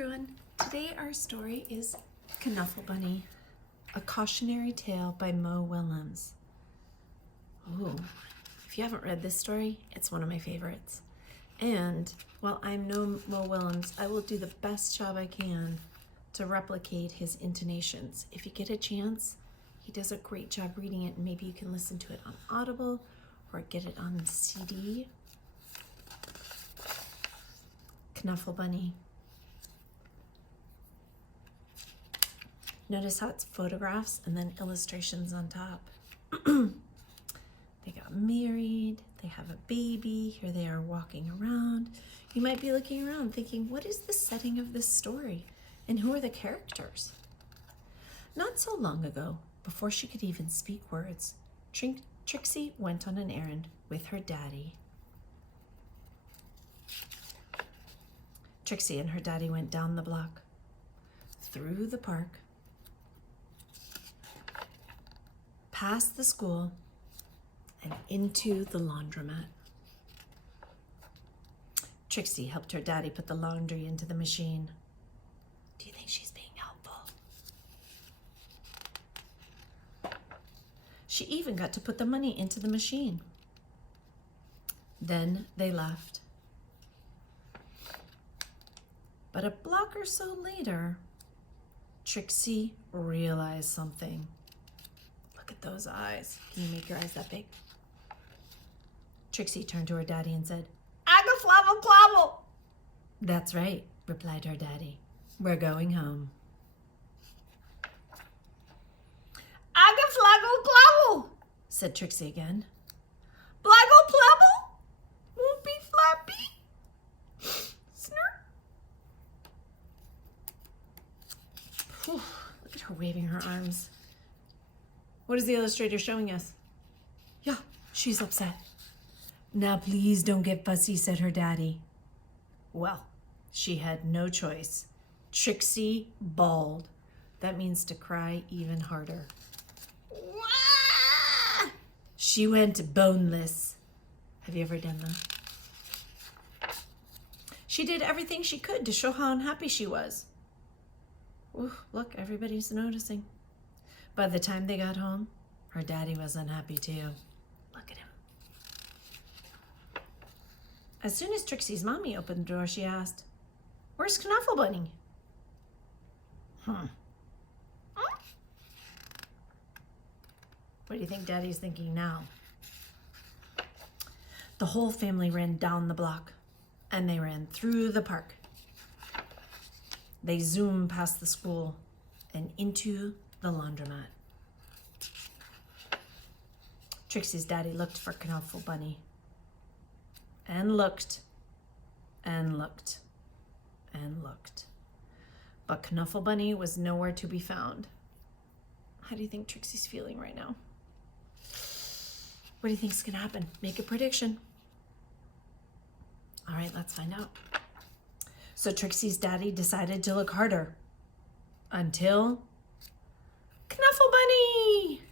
everyone. Today our story is Knuffle Bunny, a cautionary tale by Mo Willems. Oh, if you haven't read this story, it's one of my favorites. And while I'm no Mo Willems, I will do the best job I can to replicate his intonations. If you get a chance, he does a great job reading it, and maybe you can listen to it on Audible or get it on CD. Knuffle Bunny. Notice how it's photographs and then illustrations on top. They got married, they have a baby, here they are walking around. You might be looking around thinking, what is the setting of this story? And who are the characters? Not so long ago, before she could even speak words, Trixie went on an errand with her daddy. Trixie and her daddy went down the block, through the park, past the school, and into the laundromat. Trixie helped her daddy put the laundry into the machine. Do you think she's being helpful? She even got to put the money into the machine. Then they left. But a block or so later, Trixie realized something. Look at those eyes. Can you make your eyes that big? Trixie turned to her daddy and said, "Aga flabble clobble." "That's right," replied her daddy. "We're going home." "Aga flaggle clobble," said Trixie again. "Blaggle plubble? Won't be flappy? Snurp." Whew, look at her waving her arms. What is the illustrator showing us? Yeah, she's upset. "Now please don't get fussy," said her daddy. Well, she had no choice. Trixie bawled. That means to cry even harder. Wah! She went boneless. Have you ever done that? She did everything she could to show how unhappy she was. Ooh, look, everybody's noticing. By the time they got home, her daddy was unhappy too. Look at him. As soon as Trixie's mommy opened the door, she asked, "Where's Knuffle Bunny?" What do you think Daddy's thinking now? The whole family ran down the block, and they ran through the park. They zoomed past the school and into the laundromat. Trixie's daddy looked for Knuffle Bunny. And looked, and looked, and looked. But Knuffle Bunny was nowhere to be found. How do you think Trixie's feeling right now? What do you think's gonna happen? Make a prediction. All right, let's find out. So Trixie's daddy decided to look harder until Knuffle Bunny!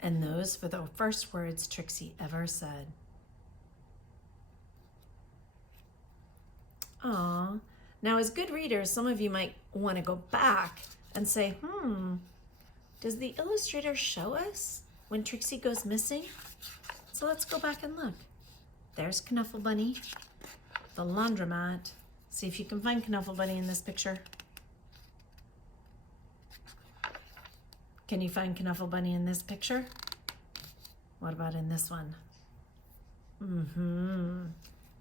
And those were the first words Trixie ever said. Aw. Now, as good readers, some of you might want to go back and say, does the illustrator show us when Trixie goes missing? So let's go back and look. There's Knuffle Bunny, the laundromat. See if you can find Knuffle Bunny in this picture. Can you find Knuffle Bunny in this picture? What about in this one?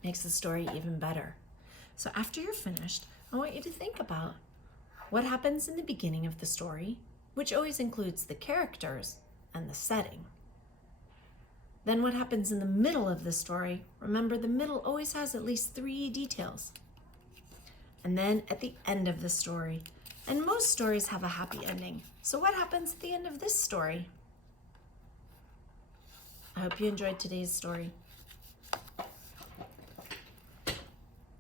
Makes the story even better. So after you're finished, I want you to think about what happens in the beginning of the story, which always includes the characters and the setting. Then what happens in the middle of the story? Remember, the middle always has at least 3 details. And then at the end of the story. And most stories have a happy ending. So what happens at the end of this story? I hope you enjoyed today's story.